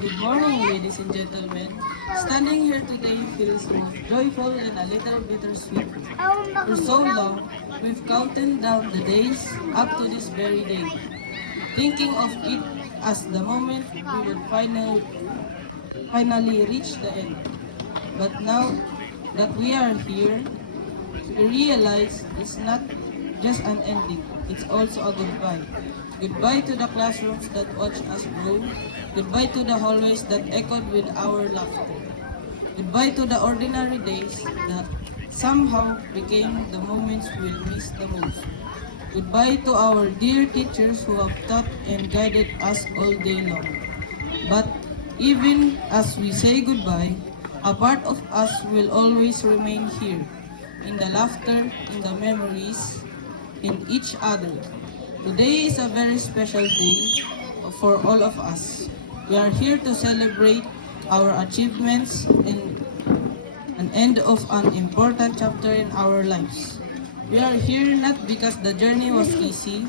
Good morning, ladies and gentlemen. Standing here today feels both joyful and a little bittersweet. For so long, we've counted down the days up to this very day, thinking of it as the moment we would finally reach the end. But now that we are here, we realize it's not just an ending, it's also a goodbye. Goodbye to the classrooms that watched us grow. Goodbye to the hallways that echoed with our laughter. Goodbye to the ordinary days that somehow became the moments we'll miss the most. Goodbye to our dear teachers who have taught and guided us all day long. But even as we say goodbye, a part of us will always remain here, in the laughter, in the memories, in each other. Today is a very special day for all of us. We are here to celebrate our achievements and an end of an important chapter in our lives. We are here not because the journey was easy,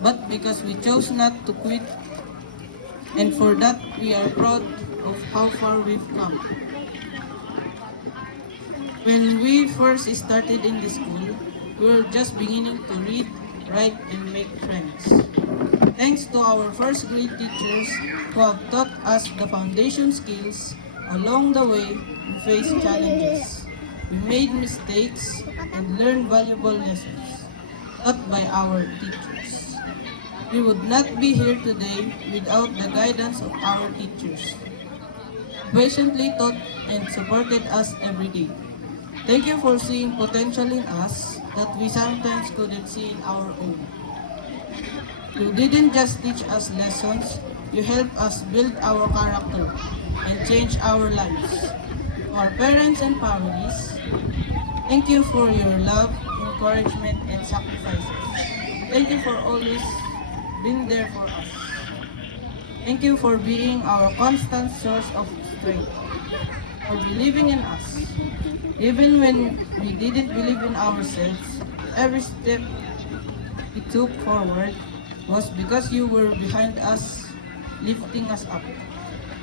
but because we chose not to quit, and for that we are proud of how far we've come. When we first started in the school, we were just beginning to read, write, and make friends. Thanks to our first grade teachers who have taught us the foundation skills, along the way we faced challenges. We made mistakes and learned valuable lessons taught by our teachers. We would not be here today without the guidance of our teachers, who patiently taught and supported us every day. Thank you for seeing potential in us that we sometimes couldn't see in our own. You didn't just teach us lessons, you helped us build our character and change our lives. To our parents and families, thank you for your love, encouragement, and sacrifices. Thank you for always being there for us. Thank you for being our constant source of strength, for believing in us. Even when we didn't believe in ourselves, every step we took forward was because you were behind us, lifting us up.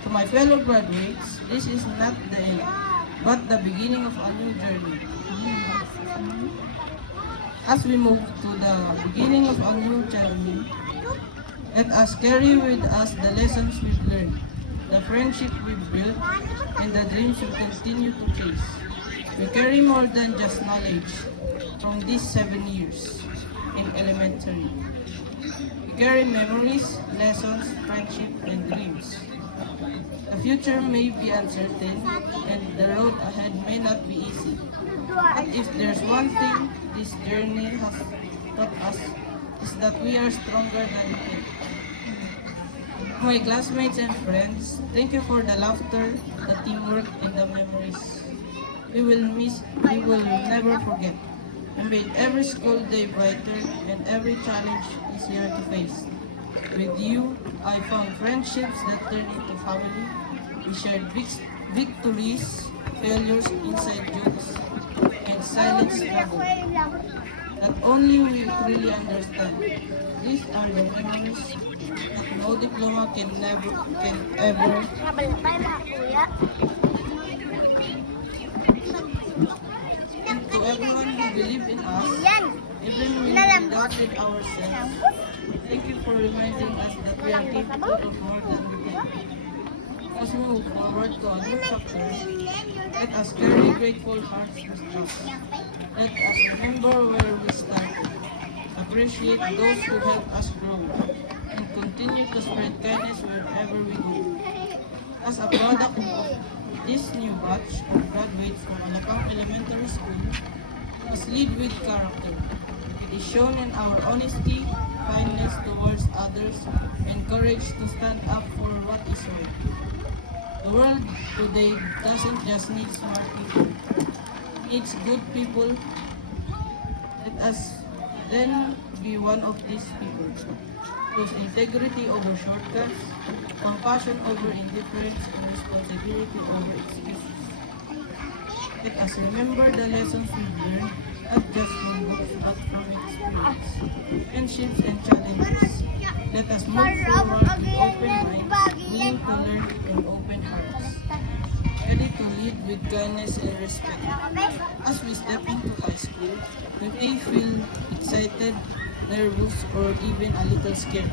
To my fellow graduates, this is not the end, but the beginning of a new journey. As we move to the beginning of a new journey, let us carry with us the lessons we've learned, the friendship we've built, and the dreams we continue to chase. We carry more than just knowledge from these 7 years in elementary. We carry memories, lessons, friendship, and dreams. The future may be uncertain, and the road ahead may not be easy. But if there's one thing this journey has taught us, is that we are stronger than we think. My classmates and friends, thank you for the laughter, the teamwork, and the memories we will never forget. We made every school day brighter and every challenge easier to face. With you, I found friendships that turned into family. We shared victories, failures, inside jokes, and silent struggles that only we truly understand. These are the memories that no diploma can ever. And to everyone who believed in us, even when we doubted ourselves, thank you for reminding us that we are capable of more than we think. As we move forward to a new chapter, let us carry grateful hearts with us. Let us remember where we started, appreciate those who helped us grow, and continue to spread kindness wherever we go. As a product of this new batch of graduates from Alacang Elementary School, we must lead with character. It is shown in our honesty, kindness towards others, and courage to stand up for what is right. The world today doesn't just need smart people, it needs good people. Let us then be one of these people. Choose integrity over shortcuts, compassion over indifference, and responsibility over excuses. Let us remember the lessons we've learned, not just from books, but from experience, friendships, and challenges. Let us move forward with open minds, willing to learn with open hearts, ready to lead with kindness and respect. As we step into high school, we may feel excited, nervous, or even a little scared.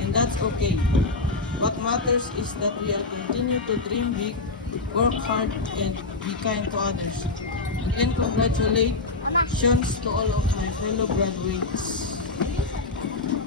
And that's okay. What matters is that we are continue to dream big, work hard, and be kind to others. Again, congratulations to all of my fellow graduates.